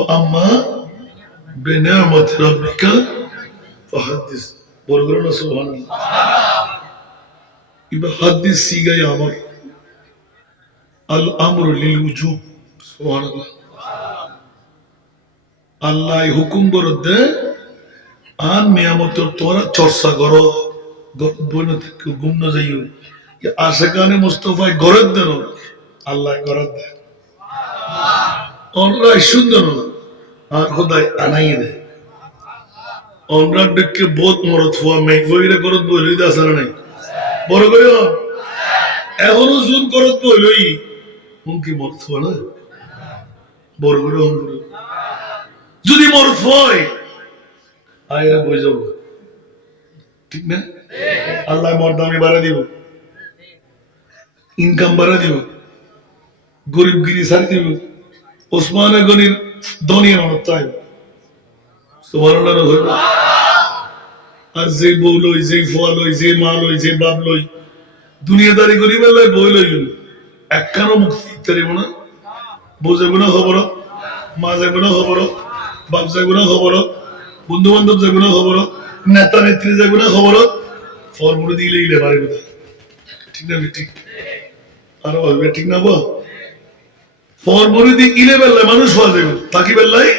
আম্মা বেনামত রব্বিকা ফাহাদিস বড় করে না সুবহানাল্লাহ। এবার হাদিস সিগাই আমার। আল আমর লিল উজুব সুবহানাল্লাহ। আল্লাহ হুকুম করে দে আর নিয়ামতের তোরা চর্চা করো। বইন থেকে গুম না যাইও। আশেকানে মুস্তফায় গরত দেন। আল্লাহ গরত দেয়। অনরাই সুন্দর। বহুত যদি মরত হয় যাব। ঠিক না? আল্লাহ মর দামি বাড়া দিব। ইনকাম বাড়া দিব। গরিবগিরি সারি দিব। ওসমান গনির ধনির অনর্থ সুবহানাল্লাহ আর যে বউ লই, যে লই, যে মা লই, যে বাপ লই, দুনিয়াদারি বই লই গেল একখানো মুক্তি খবর মা খবর বাপ যাবে না খবর বন্ধু বান্ধব যাবে না খবর নেতা নেত্রী যাবে না খবর ফর্মুলা দিলে ইলে পারে কোথা ঠিক না, ঠিক? আরও ঠিক না বল পর মরিদি ইলে বেল্লায় মানুষ হওয়া যাবে তাকি বেল্লায়?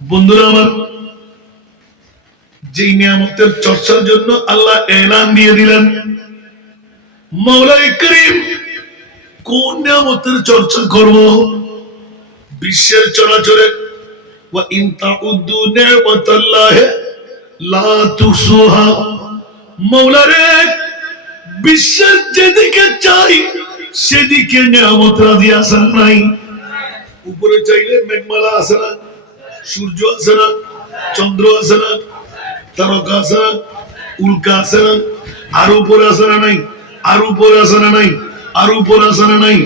বন্ধুরা আমার, যেই নিয়ামতের চর্চার জন্য আল্লাহ এলান দিয়ে দিলেন। মৌলাই করিম, কোন নিয়ামতের চর্চা করব? বিশ্বের চলাচলে বিশ্বের যেদিকে চাই সেদিকে নিয়ামত রাজি আসার নাই। উপরে চাইলে মেঘমালা আসে না, সূর্য আসে না, চন্দ্র আসে না, তারকা আসে না, উল্কা আসে না, আর উপরে আসে না নাই, আর উপরে আসে না নাই, আর উপরে আসে না নাই।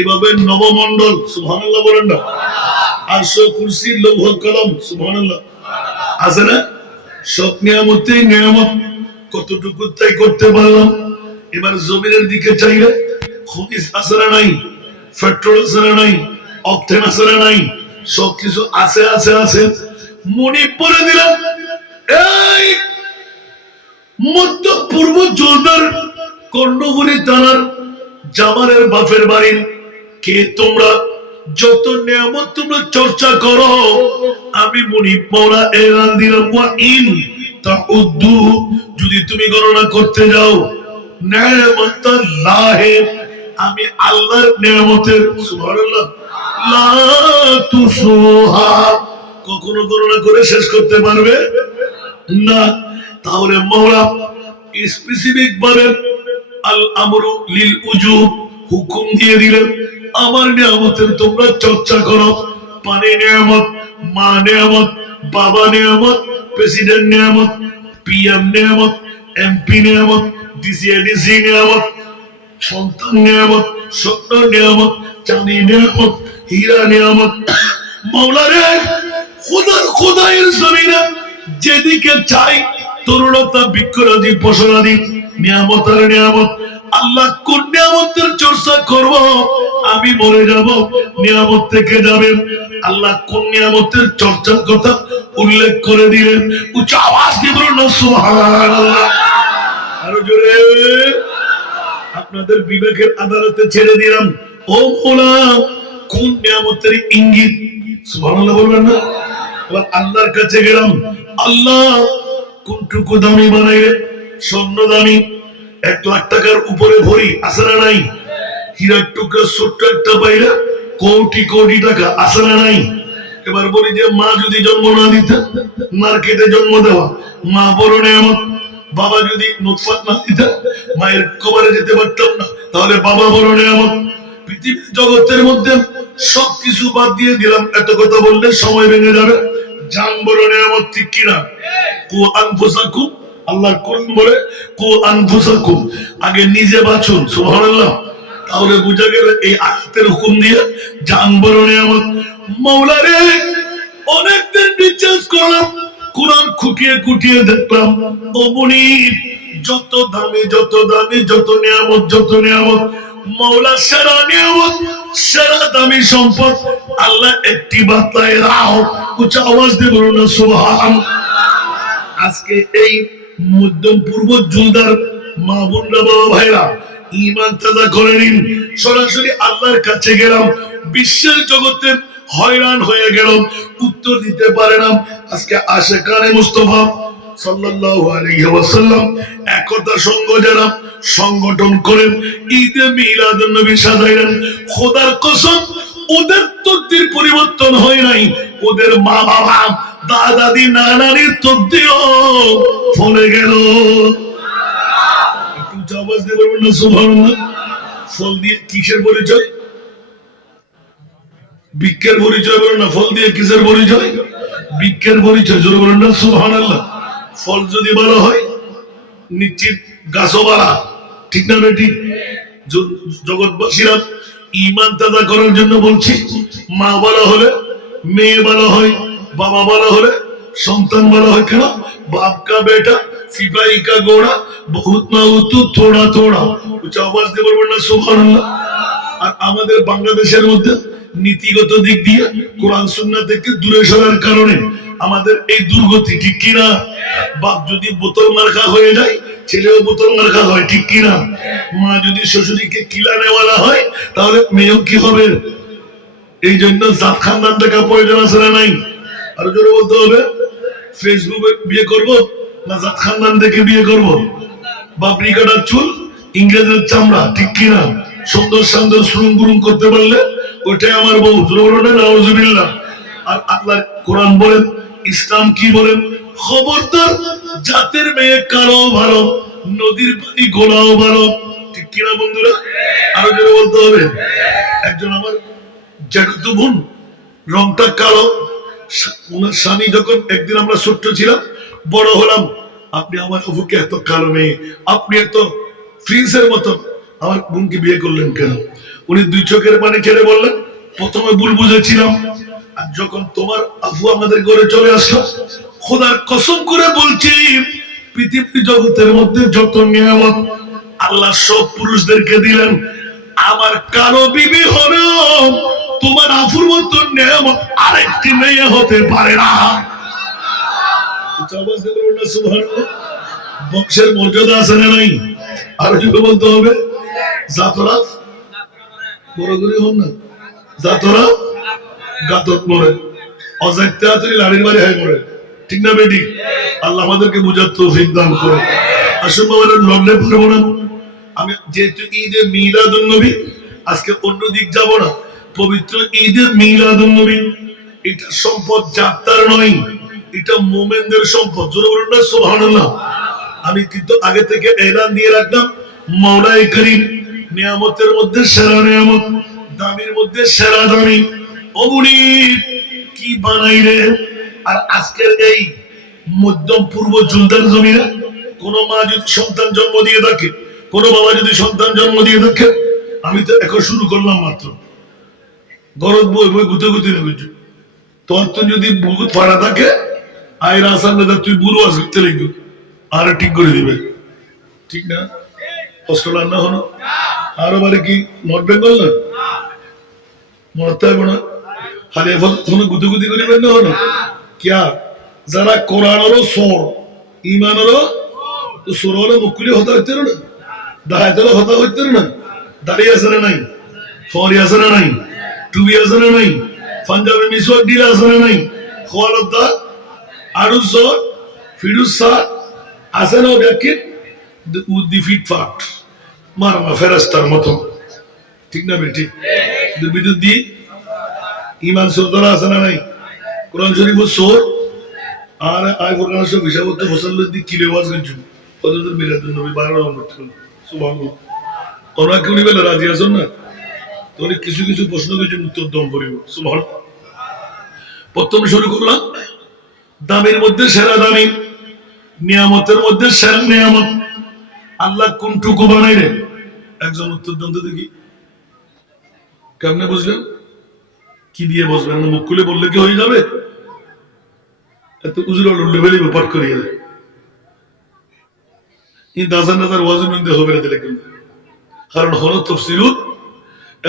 এভাবে নবমন্ডল সুবহানাল্লাহ বলেন না। আরশো কুরসি, লৌহ কলম, সুবহানাল্লাহ। আছে না? সব নিয়ামতে নিয়ামত। কতটুকু তাই করতে পারলাম? এবার জমিনের দিকে চাইলে আছে না নাই? আছে না নাই? অকটেন আছে না নাই? সবকিছু আছে আছে আছে। পরে দিলাম। এই মধ্য পূর্ব জোরদার জামানের বাপের বাড়ির কে তোমরা? যত নিয়ামত তোমরা চর্চা করো। আমি মনি পড়া এলান দিলাম। ওয়া ইন তা উদ্দু যদি তুমি গণনা করতে যাও নিয়ামতাল্লাহে আমি আল্লাহর নিয়ামতের কখনো গণনা করে শেষ করতে পারবে? না। তাহলে মৌলা স্পেসিফিক ভাবে আল আমরু হুকুম দিয়ে দিলেন। আমার নিয়ামতের তোমরা চর্চা করো। পানি নিয়ামত, মা নিয়ামত, বাবা নিয়ামত প্রেসিডেন্ট নিয়ামত পিএম নিয়ামত এমপি নিয়ামত ডিসিএডিসি নিয়ামত সন্তান নিয়ামত, স্বপ্ন নিয়ামত চাঁদি নিয়ামত, হীরা নিয়ামত। মাওলারে, খোদার খোদাইয়ের জমিনে যেদিকে চাই তরুণতা, বৃক্ষরাজি ফসলাদি নিয়ামত আর নিয়ামত। আল্লাহ কোন নিয়ামতের চর্চা করব? আমি মরে যাব, নিয়ামত থেকে যাবেন। আল্লাহ কোন নিয়ামতের চর্চার কথা উল্লেখ করে দিলেন। উচ্চ আওয়াজ দিয়ে বলুন, সুবহানাল্লাহ। আরও জোরে। আপনাদের বিবেকের আদালতে ছেড়ে দিলাম। ও মোলা কোন নিয়ামতের ইঙ্গিত? সুবহানাল্লাহ বলবেন না? এবার আল্লাহর কাছে গেলাম। আল্লাহ, কোনটুকু দামি বানাইলে? স্বর্ণ দামি। এক লাখ টাকার উপরে ভরি না নাই? হীরার টুকরা, ছোট্ট একটা পাইলে কোটি কোটি টাকা না নাই? এবার বলি যে মা যদি জন্ম না দিত মার্কেটে জন্ম দেওয়া, মা বড় নিয়ামত। বাবা যদি নুৎফাত না দিত মায়ের কবরে যেতে পারতাম না, তাহলে বাবা বড় নিয়ামত পৃথিবীর জগতের মধ্যে সবকিছু বাদ দিয়ে দিলাম। এত কথা বললে সময় ভেঙে যাবে। আগে নিজে বাঁচুন তাহলে বুঝা গেল এই হুকুম দিয়ে অনেকদিন রিচার্জ করলাম। কোরআন খুঁটিয়ে খুঁটিয়ে দেখলাম অমনি যত দামি যত দামি, যত নিয়ামত যত নিয়ামত মৌলা সেরা নিয়ামত, সেরা দামি সম্পদ। আল্লাহ একটি বার্তায় রাও উচ্চ আওয়াজ দিয়ে বলুন না, সুবহান। আজকে এই মধ্যম পূর্ব জুলদার মা বোনরা বাবা ভাইরা ইমান তাজা করে নিন। সরাসরি আল্লাহর কাছে গেলাম, বিশ্বের জগতে হয়রান হয়ে গেলাম, উত্তর দিতে পারে না। আজকে আসে কানে মুস্তফা সংগঠন করেন ওদের পরিবর্তন হয় নাই। ওদের মা বাবা দাদাদি, নানানির তকদিরও ফলে গেল। একটু আওয়াজ দিয়ে না ফল দিয়ে কিসের পরিচয়? বিজ্ঞের পরিচয় বলেন না, ফল দিয়ে কিসের পরিচয়? বিজ্ঞের পরিচয়, জোর বলেন না সুহান আল্লাহ ফল যদি ভালো হয়, নিশ্চিত গাছও বাড়া ঠিক না বেটি জগৎবাসীরা ইমান তাদা করার জন্য বলছি, মা বলা হলে, মেয়ে বলা হয়, বাবা বলা হলে, সন্তান বলা হয় কেন? বাপকা বেটা, সিপাহিকা গোড়া বহুত মা উতু, থোড়া থোড়া। উচ্চ আওয়াজ দিয়ে বলবেন না সুখান আর আমাদের বাংলাদেশের মধ্যে নীতিগত দিক দিয়ে কোরআন সুন্নাহ থেকে দূরে সরার কারণে আমাদের এই দুর্গতি ঠিক কিনা? বাপ যদি বোতল মার্কা হয়ে যায়, ছেলেও বোতল মার্কা হয়, ঠিক কিনা? মা যদি শ্বশুরীকে কিলা নেওয়ালা হয়, তাহলে মেয়েও কি হবে? এই জন্য জাত খানদান দেখা প্রয়োজন আছে না নাই? আর জোরে বলতে হবে, ফেসবুকে বিয়ে করব না জাত খানদান দেখে বিয়ে করব? বাপরি কাটার চুল, ইংরেজের চামড়া, ঠিক কিনা? সুন্দর সুন্দর সুরুম করতে পারলে ওইটাই আমার বউ। নাউজুবিল্লাহ। আর আল্লাহ কোরআন বলেন, ইসলাম কি বলেন? খবরদার, জাতের মেয়ে কালো ভালো, নদীর পানি গোলাও ভালো। ঠিক কিনা বন্ধুরা? আরও জোরে বলতে হবে। একজন আমার জ্যাঠতো বোন, রংটা কালো। ওনার স্বামী যখন একদিন আমরা ছোট্ট ছিলাম, বড় হলাম, আপনি আমার অভুকে এত কালো মেয়ে, আপনি এত ফ্রিন্সের মতো। আমার বোনকে বিয়ে করলেন কেন? উনি দুই চোখের পানি ছেড়ে বললেন, প্রথমে ভুল বুঝেছিলাম। আর যখন তোমার আফু আমাদের ঘরে চলে আসলো, খোদার কসম করে বলছি, পৃথিবী জগতের মধ্যে যত নিয়ামত আল্লাহ সব পুরুষদেরকে দিলেন। আমার কারও বিবি হলেও তোমার আফুর মতো নিয়ামত আরেকটি মেয়ে হতে পারে না। বংশের মর্যাদা আছে না নাই? আর যদি বলতে হবে হন না। গাতত মরে। লাড়ির বাড়ি মরে। ঠিক না বেটি? আল্লাহ আমাদেরকে বুঝার তৌফিক দান করে আসুন না আমি যেহেতু ঈদে মিলাদুন নবী, আজকে অন্য দিক যাব না। পবিত্র ঈদে মিলাদুন নবী। এটা সম্পদ যাত্রার নয়। এটা মোমেনদের সম্পদ। জোরে বলুন না, সুবহানাল্লাহ। আমি কিন্তু আগে থেকে এলান দিয়ে রাখলাম। মৌলাই করিম, নিয়ামতের মধ্যে সেরা নিয়ামত, দামির মধ্যে সেরা দামি। অগুনি কি বানাইলে? আর আজকের এই মধ্যম পূর্ব জুলদার জমিনে কোন মা যদি সন্তান জন্ম দিয়ে থাকে কোন বাবা যদি সন্তান জন্ম দিয়ে থাকে আমি তো এখন শুরু করলাম মাত্র। গরজ বই বই গুতে গুতে নেবে তোর তো যদি বহুত ফাড়া থাকে আয়ের আসার তুই বুড়ো আসতে লিখবি আর ঠিক করে দিবে। ঠিক না? কষ্ট রান্না হলো। আরও বারে কি নর্থ বেঙ্গল না? মরতে হবে না খালি এখন গুতি গুতি করিবেন না হলো। কিয়া? যারা কোরআনেরও সর, ইমানেরও সর হলে মুকুলি হতা হইতে না। দাহাইতেরও হতা হইতে না। দাঁড়িয়ে আছে না নাই? ফরি আছে না নাই? টুবি আছে না নাই? পাঞ্জাবি মিসওয়াক ডিল আছে না নাই? খোয়ালতা আরু সর ফিরুজ স্যার আছে না ব্যাখ্যে উদ্দি ফিট মারমা ফেরাস্তার মতো। ঠিক না বেটি বিদ্যুৎ দিয়ে ইমান সর্দারা আছে না নাই? কোরআন শরীফ সোর? আর আই ফোরকান সব হিসাবত ফসলের দিক কিলে ওয়াজ করছ? কতদূর মিলাদুল নবী বারো নম্বর সুবহানাল্লাহ। তোমরা কেউ নিবে রাজি আছো না? তোর কিছু কিছু প্রশ্ন কিছু উত্তর দম করিব সুবহান প্রথম শুরু করলাম। দামের মধ্যে সেরা দামি, নিয়ামতের মধ্যে সেরা নিয়ামত। আল্লাহ কোনটুকু বানাই রে একজন উত্তর দন্ত দেখি। কেমনে বুঝলেন? কি দিয়ে বসবেন মুখ খুলে বললে কি হয়ে যাবে? এত উজুর কিন্তু হাসান হাজার ওয়াজন মধ্যে হবে না দিলে কিন্তু। কারণ হলো তফসিরুত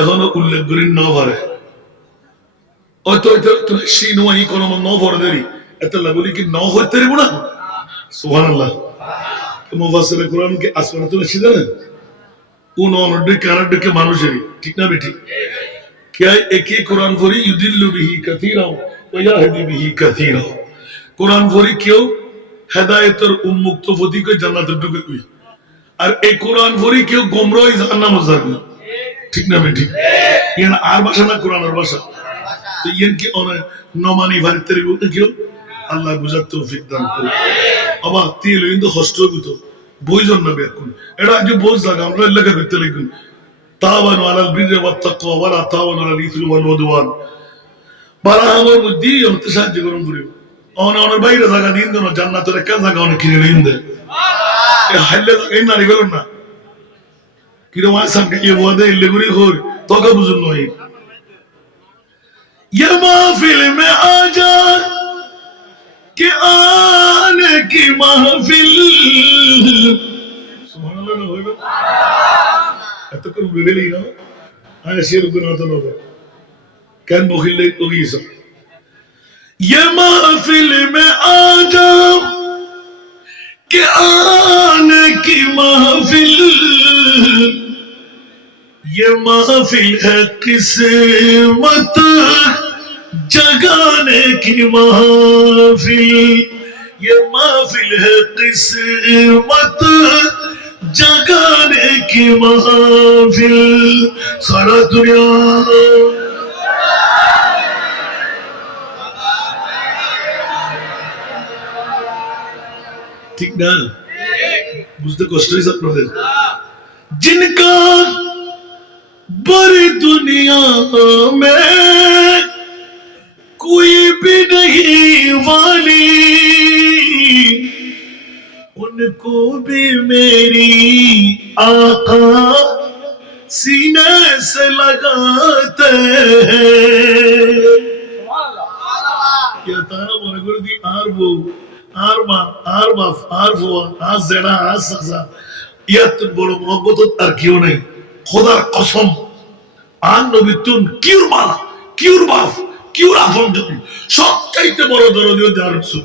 এখনও উল্লেখ করি ন পারে হয়তো সেই কোনো ন পরে দেরি। এত লাগলি কি ন হইতে পারিব না? সুহান আল্লাহ কোরআন কি আসমানে তুলে ছিলেন কোন অনডিক আনডিকে মানুষেরই। ঠিক না বেঠি? বেটি একে কোরআন ভরি ইউদিল্লু বিহি কাতিরাও ওয়াহদি বিহি কাতিরাও কোরআন ভরি কেউ হেদায়েতের উন্মুক্ত পথিক জান্নাতের ঢুকে কই? আর এই কোরআন ভরি কেউ গোমরাই জাহান্নাম যাবে ঠিক না বেঠি? ইয়ান আর ভাষা না কোরআনের ভাষা? তো ইয়ান কি অন নমানি ভারিতের কেউ? আল্লাহ বুঝার তৌফিক দান করে আবার তিল কিন্তু হস্ত বই জন্য বের করুন। এটা আজকে বোঝ লাগে আমরা লেখা করতে লিখুন তাওয়ান আলাল বিরে ওয়াত্তাকওয়া ওয়ালা তাওয়ান আলাল ইসরি ওয়াল উদওয়ান। বালা আমার বুদ্ধি হতে সাহায্য করুন করিব অন অনের বাইরে জায়গা দিন দেন জান্নাতের একটা জায়গা অনেক কিনে দিন। দেয় হাইলে এই নারী বলুন না। কিরম আসাম কে ইয়ে দে ইল্লে করি হোর তোকে বুঝুন নই ইয়া মাহফিল মে আ কে আ की महफिल सुभान अल्लाह ना होइबे এত করে উড়ে গেলেই না আয় শের গুনাহ তো না কেন বখিলে ওগিয়েছে ये महफिल में आ जाओ कि आने की महफिल ये महफिल है किस्मत जगाने की महफिल یہ محفل ہے قسمت، جگانے کی محافل سارا دنیا۔ ٹھیک ঠিক না سب پڑھ হয়েছে جن کا بڑی دنیا میں کوئی بھی نہیں والی उनको भी मेरी आका सीने से लगाते हैं ইয়া তারা মনে করে দি আর বউ আর মা আর বাপ আর বোয়া আর জেনা আর সাজা ইয়াত বড় মহব্বত আর কেউ নেই খোদার কসম আর নবীতুন কিউর মা কিউর বাপ কিউর আপন জন সব চাইতে বড় দরদিও যার রসুল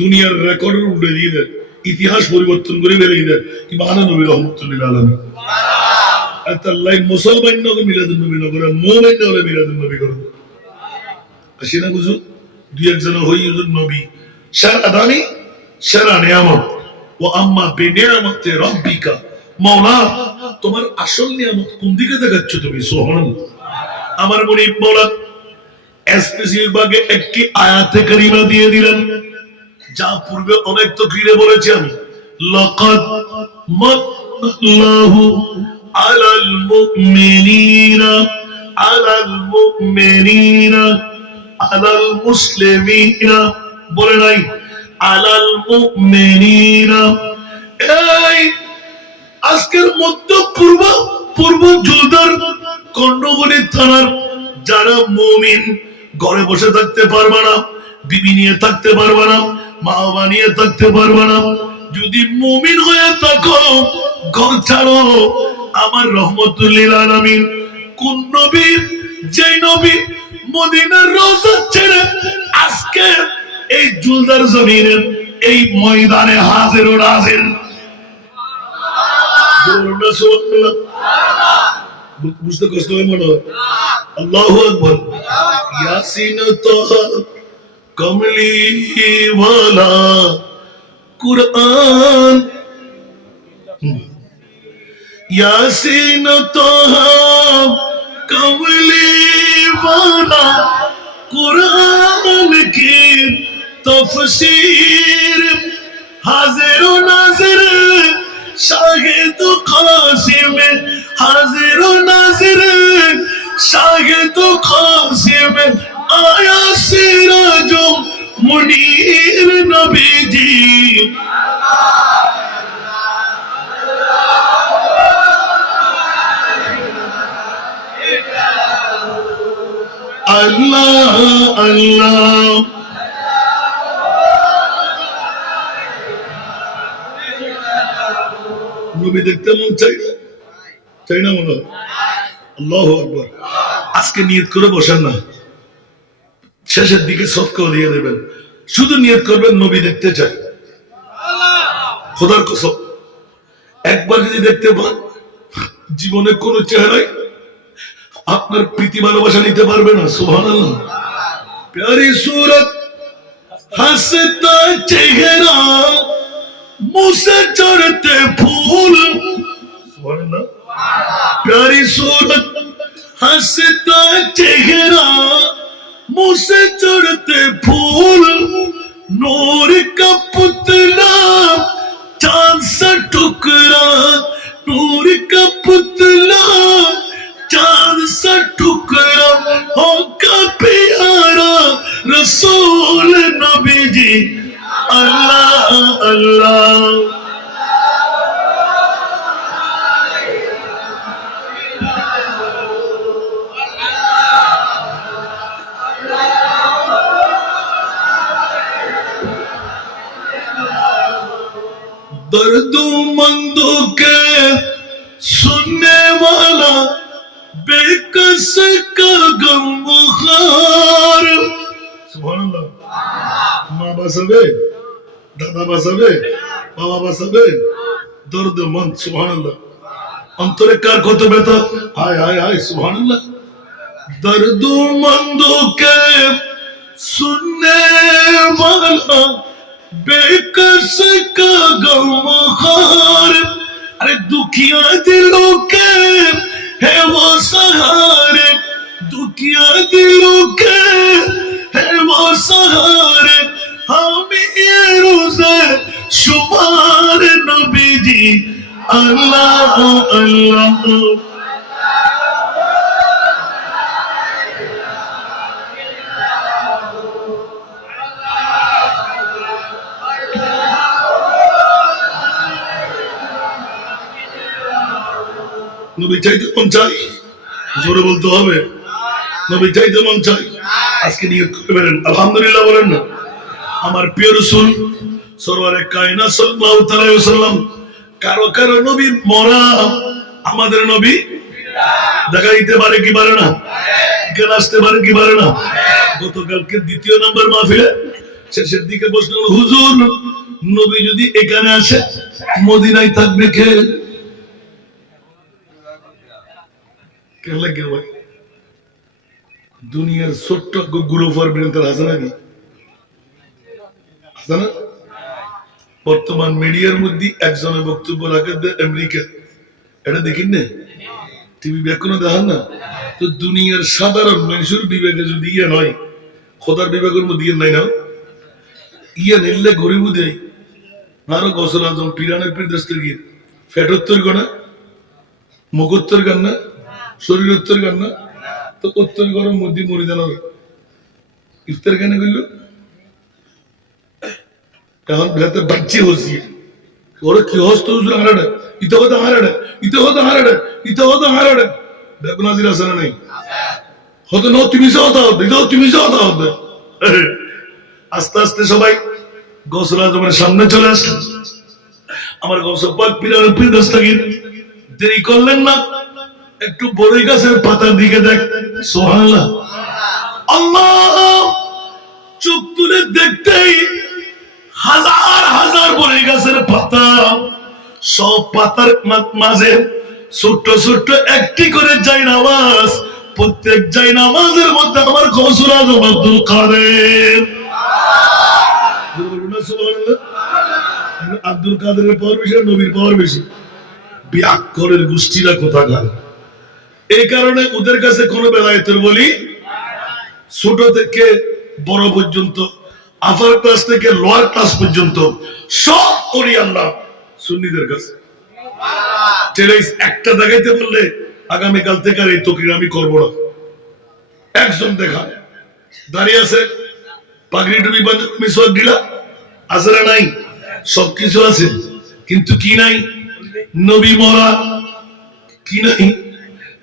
দুনিয়ার রেকর্ড উল্টে দিয়ে দেয়। ইতিহাস পরিবর্তন করে বেরিয়ে কি বাহানা নবী রহমতুল্লিল আলমী। আল্লাহ মুসলমান নগর নবী নগরে মোমেন মিলাদ নবী করে আসি না বুঝু? দুই হই নবী। সারা দানি সারা নিয়ামত ও আম্মা বেনিয়ামতে রব্বিকা। মাওলা তোমার আসল নিয়ামত কোন দিকে দেখাচ্ছ তুমি? সোহন আমার মনে মৌলা বাগে একটি আয়াতে করিমা দিয়ে দিলেন। যা পূর্বে অনেক তো ক্রিড়ে বলেছি আমি। বলে নাই, আলাল এই, আজকের মধ্য পূর্ব পূর্ব জুলদার কন্ডবলী থানার যারা মুমিন, ঘরে বসে থাকতে পারবে না, বিবি নিয়ে থাকতে পারবে না মা বাবা নিয়ে থাকতে পারবে না। যদি মুমিন হয়ে থাকো, ঘর ছাড়ো। আমার রহমতুল্লিল আলামিন, কোন নবী যে নবী মদিনার রোজা ছেড়ে আজকে এই জুলদার জমিনের এই ময়দানে হাজির ও। বু- বুঝতে কষ্ট হয় মনে হয়? আল্লাহ আকবর। ইয়াসিন তোহা কমলি কুরআন। ইয়াসিন তোহা কমলি ওয়ালা কুরআন কি তফসির হাজির ও নাজির শাহিদ কাসিম হাজির ও নাজির শাহিদ কাসিম আয়া সিরাজ মুনির নবীজি। আল্লাহ আল্লাহ। নবী দেখতে মন চাই না? মনে হয়? আল্লাহ আজকে নিয়ত করে বসেন না। শেষের দিকে সৎকাও দিয়ে দেবেন। শুধু নিয়ত করবেন, নবী দেখতে চাই খোদার কসম। একবার যদি দেখতে পান, জীবনে কোন চেহারায় আপনার প্রীতি ভালোবাসা নিতে পারবে না সুহান চেহারা मुंह से चढ़ते फूल नूर का पुतला चांद सा टुकड़ा नूर का पुतला चांद सा टुकड़ा होगा प्यारा रसूल नबी जी अल्लाह अल्लाह दर्दोमंदों के सुनने वाला बेकस का गम बुखार সুবহানাল্লাহ মা বাসাবে দাদা বাসাবে বাবা বাসাবে দর্দ মন সুবহানাল্লাহ অন্তরে কার কত ব্যথা হায় হায় হায় সুবহানাল্লাহ दर्दोमंदों के सुनने वाला बेकस বেকস কা গমখার আরে দুখিয়া দিলো কে হে ও সহারে দুখিয়া দিলো কে হে ও সহারে আমি এ রোজে শুমার নবীজি। আল্লাহ আল্লাহ। নবী চাইতে মন চাই। জোরে বলতে হবে, নবী চাইতে মন চাই। আজকে নিয়োগ করে বেরেন আলহামদুলিল্লাহ বলেন না। আমার প্রিয় রসুল সরওয়ারে কায়না সাল্লাল্লাহু তাআলা ওয়াসাল্লাম, কারও কারও নবী মরা আমাদের নবী দেখা দিতে পারে কি পারে না? এখানে আসতে পারে কি পারে না? গতকালকে দ্বিতীয় নম্বর মাহফিলে শেষের দিকে প্রশ্ন হুজুর, নবী যদি এখানে আসে, মদিনায় থাকবে কে দুনিয়ার ছোট্ট গুরু পারবেন তার আছে নাকি আছে না বর্তমান মিডিয়ার মধ্যে একজনের বক্তব্য রাখে আমেরিকা। এটা দেখিন না। টিভি ব্যাকুনো দেখান না। তো দুনিয়ার সাধারণ মানুষের বিবেকে যদি ইয়ে নয় খোদার বিবেকের মধ্যে ইয়ে নাই না? ইয়ে নিলে গরিব দেয় আরও গসল আজম, পিরানের ফেটোত্তর গনা মুখোত্তর গান না শরীর উত্তর গান না তো উত্তর গরম মধ্যে মরি জানার ইফতার কেন করল? এখন ভেতর বাচ্চি হসি ওরা কি হস্ত হুজুর হারাড়ে ইতে হতো হারাড়ে ইতে হতো হারাড়ে ইতে হতো হারাড়ে বেগুন আছে না নাই? হতো ন তুমি সে হতা হবে ইতেও তুমি সে হতা হতো আস্তে আস্তে সবাই গসল আজমের সামনে চলে আসে আমার গসল পাক পিরানের পীর দস্তগীর দেরি করলেন না। একটু বড়ই গাছের পাতার দিকে দেখ। সোহাল্লাহ আল্লাহ, চোখ তুলে দেখতেই হাজার হাজার বড়ই গাছের পাতা। সব পাতার মাঝে ছোট্ট ছোট্ট একটি করে যাই নামাজ প্রত্যেক যাই নামাজের মধ্যে আমার গসুর আজম আব্দুল কাদের। আব্দুল কাদেরের পাওয়ার বেশি নবীর পাওয়ার বেশি। ব্যাকরের গোষ্ঠীরা কোথাকার? এই কারণে ওদের কাছে কোনো বেলায়েতের বলি ছোট থেকে বড় পর্যন্ত আপার ক্লাস থেকে লোয়ার ক্লাস পর্যন্ত সব করি আল্লাহ সুন্নিদের কাছে। একটা দেখাইতে পারলে আগামীকাল থেকে আর এই তকরির আমি করব না। একজন দেখা দাঁড়িয়ে আছে, পাগড়ি টুপি মিসওয়াক গিলা? আছে না নাই? সবকিছু আছে, কিন্তু কি নাই? নবী মরা কি নাই?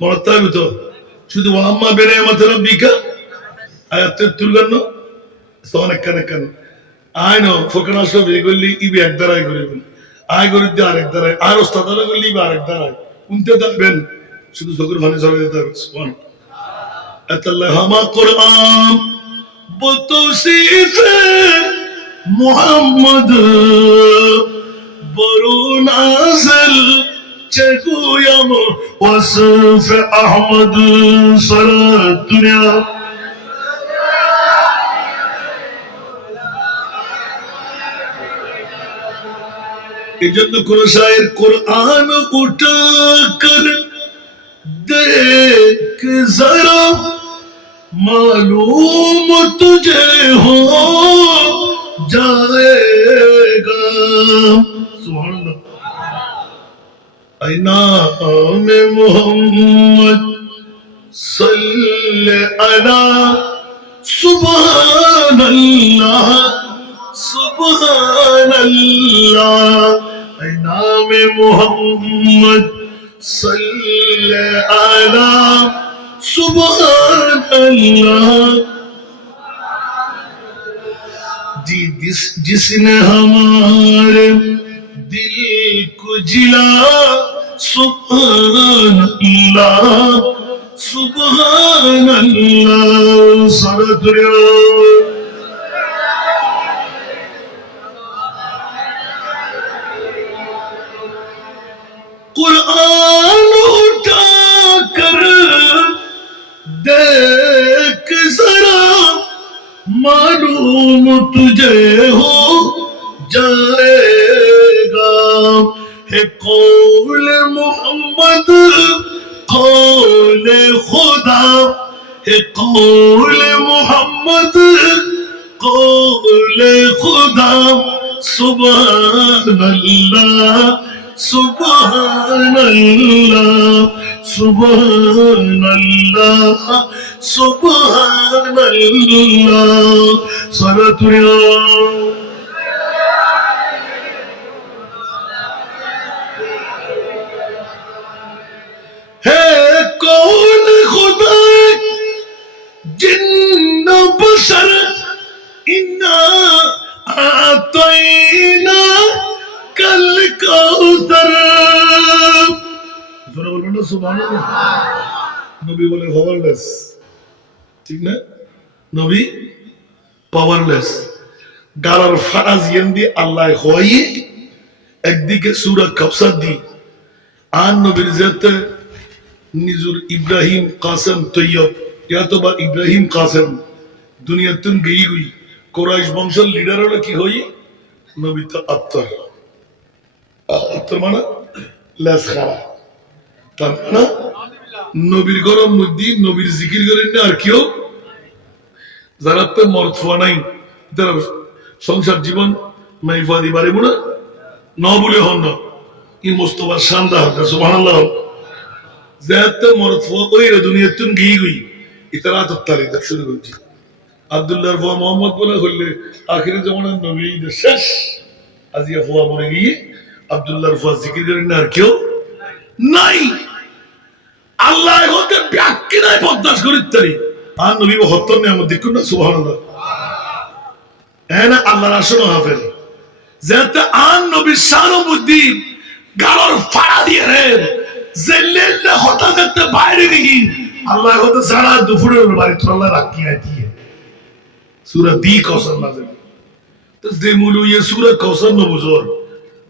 মনে থাকবে তো শুধু আম্মা বেনে মতে রব্বিকা। আয়াত তুলগান্ন তখন একখান একখান আয় ন ফোকান আসলে করলি, ইবি এক করিবেন আয় করিতে আরেক আর করলি, ইবি আরেক উনতে শুধু ভানে হবে হামা কোরআন বতৌসিফ মোহাম্মদ বরু چکو یم وصف احمد سر دنیا এজন্য কোন শায়ের কোরআন উঠা কর মালুম তুঝে হো জায়েগা সুবহানাল্লাহ انام محمد صل على سبحان الله سبحان الله انام محمد صل على سبحان الله جی جس جس نے ہمارے دل کو جلا सुभान अल्लाह सुभान अल्लाह सरत कुरान उठा कर देख जरा मालूम तुझे हो जाएगा কৌল মোহাম্মদ কৌল খুদা। হে কৌল মোহাম্মদ কৌল খুদা। সুবহানাল্লাহ সুবহানাল্লাহ সুবহানাল্লাহ সুবহানাল্লাহ। সরাতুল্লাহ है कौन खुदा जिन्न बशर इन्ना आतैना कल কাউসার জোরে বলবেন না সুবহানাল্লাহ নবী বলে পাওয়ারলেস ঠিক না নবী পাওয়ারলেস গালার ফারাজ দিয়ে আল্লাহ হই একদিকে সূরা কাউসার দি আর নবীর যেতে নিজুর ইব্রাহিম কাসেম তৈয়ব ইয়াতো বা ইব্রাহিম কাসেম। দুনিয়াতুন গেই গই। কোরাইশ বংশের লিডার হলো কি হই? মানে খারা তার মানে নবীর গরম মধ্যে নবীর জিকির করেন না আর কেউ যারা তো মর্থা নাই তারা সংসার জীবন মাইফাদি পারিব না ন বলে হন না। ই মোস্তফার শান্দা হতে সুবহানাল্লাহ। যেতে মর্থা ওই রে দুনিয়াতুন গিয়ে গই। ইতারা তো তারিতা শুরু করছি। আব্দুল্লাহর ফুয়া মোহাম্মদ বলে হইলে আখিরি জমানার নবী শেষ। আজিয়া ফুয়া মরে গিয়ে আব্দুল্লাহর ফুয়া জিকির করেন না আর কেউ নাই। আল্লাহ হতে ব্যাখ্যা নাই বদাস করিতারি আর নবী হত্তর নিয়ামত দেখুন না, সুবহানাল্লাহ। হ্যাঁ না, আল্লাহর আসন হাফেজ। যেতে আন নবী শান বুদ্ধি গালর ফাড়া দিয়ে রে লেলে হতা যেতে বাইরে গিয়ে আল্লাহ হতে সারা দুপুরের বাড়ি তোলা রাখি দিয়ে। সুরা দি কৌশল না যাবে তো যে মূল ইয়ে সুরা কৌশল ন বুঝর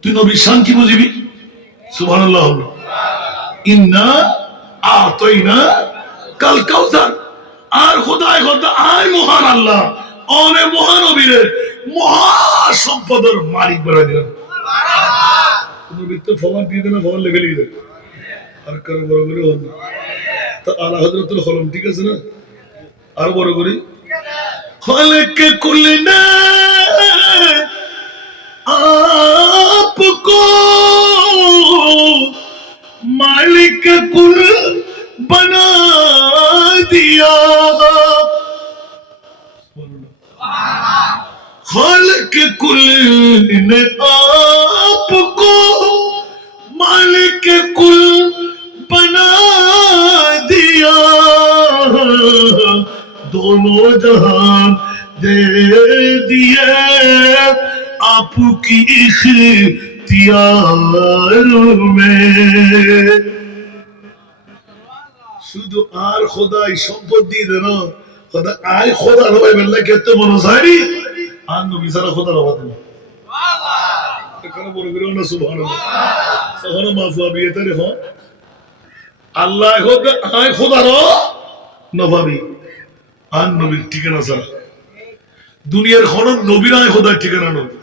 তুই নবী শান কি বুঝিবি? সুবহানাল্লাহ। ইন্না আতাইনা কাল কাউসার। আর খোদায় আয় মহান আল্লাহ। অনে মহানবীরে মহা সম্পদের মালিক বলে দিলেন। বৃত্ত ফমান দিয়ে ফমান লেগে দেন আর কারো বড় করে হল না তা আলা হজরতুল হলম ঠিক আছে না আর বড় করি হলকে কুলনা आपको मालिक कुल बना दिया खालिक कुल ने आपको কোনো জাহান দে দিয়ে আপু কি ইখতিয়ার মে শুধু আর খোদাই সম্পদ দিয়ে দেন খোদা আয় খোদা রবাই বেল্লা কেতে মনে আর নবী সারা খোদা রবাতে না। আল্লাহ খোদা আয় নভাবি আর নবীর ঠিকানা ছাড়া দুনিয়ার কোন নবীর আয় খোদার ঠিকানা, নবী।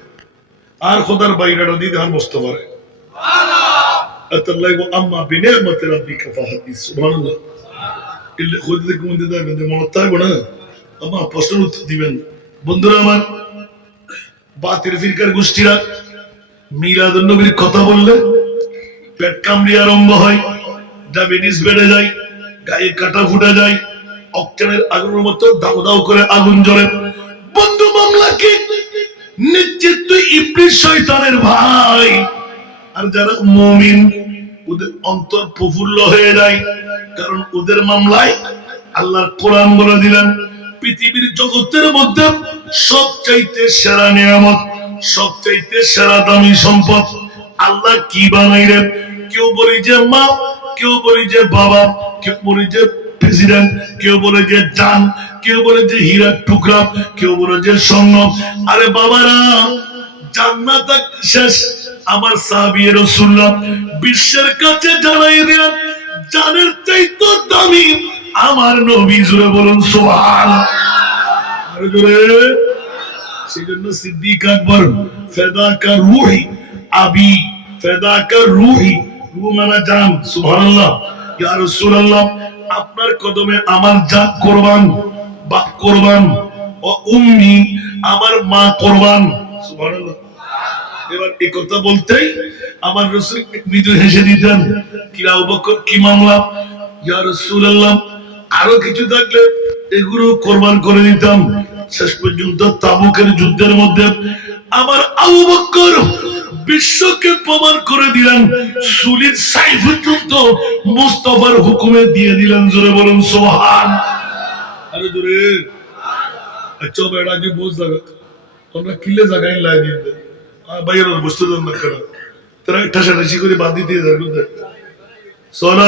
আর খোদার বাইরাটা দিয়ে ধান বসতে পারে। না। আম্মা উত্তর দিবেন। বন্ধুরা আমার, বাতিল ফিরকার গোষ্ঠীরা কথা বললে পেট কামড়ি আরম্ভ হয়। ডায়াবেটিস বেড়ে যায়, গায়ে কাটা ফুটে যায়। অক্টেনের আগুনের মতো দাউ দাউ করে আগুন জ্বলে। বন্ধু মামলাকে, নিশ্চিত তুই ইবলিস শয়তানের ভাই। আর যারা মুমিন, ওদের অন্তর প্রফুল্ল হয়ে যায়। কারণ ওদের মামলায় আল্লাহর কোরআন বলে দিলেন, পৃথিবীর জগতের মধ্যে সবচাইতে সেরা নিয়ামত, সবচাইতে সেরা দামি সম্পদ। আল্লাহ কি বানাইলেন? কেউ বলি যে মা, কেউ বলি যে বাবা, কেউ বলি যে প্রেসিডেন্ট কেউ বলে যে জান কেউ বলে যে হীরার টুকরা, কেউ বলে যে স্বর্ণ। আরে বাবারা, জান্নাত শেষ। আমার সাহাবিয়ে রসুল্লাহ বিশ্বের কাছে জানাই দিলেন জানের চাইতো দামি আমার নবী জুড়ে বলুন সোহান আরও জোরে। সেই জন্য সিদ্দিক আকবর ফেদাকা রুহি, আবি ফেদাকা রুহি রু মানে জান, সুবহানাল্লাহ। ইয়া রাসূলুল্লাহ আপনার কদমে আমার জান কোরবান বা কোরবান, ও উম্মি, আমার মা কোরবান। এবার কথা বলতেই আমার রসুল মৃদু হেসে দিতেন কিরা বকর, কি মামলা? ইয়া রাসূলুল্লাহ। আরও কিছু থাকলে এগুলো কোরবান করে দিতাম। শেষ পর্যন্ত তাবুকের যুদ্ধের মধ্যে আমার আবু বকর বিশ্বকে প্রমাণ করে দিলেন, সুলির সাইফ যুদ্ধ মুস্তফার হুকুমে দিয়ে দিলেন, জোরে বলুন, সোহান। আরে জোরে। আচ্ছা বেড়া যে বোঝ তোমরা কিলে দেয় বাইরের বস্তু দেন না কেন? তারা ঠাসাঠাসি করে বাদ যাবে সোনা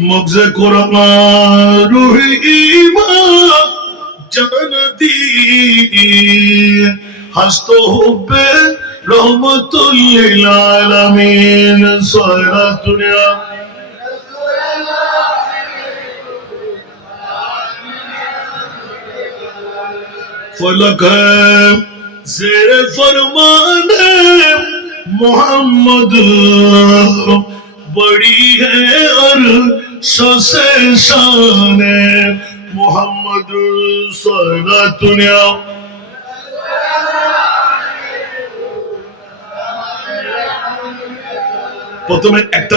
مغز کرما روح ایمان جان دین ہنس تو حب رحمت للعالمین سہرہ دنیا فلک ہے زیر فرمان محمد بڑی ہے اور শেষে শানে মোহাম্মদুর সরাতুনিয়া প্রথমে একটা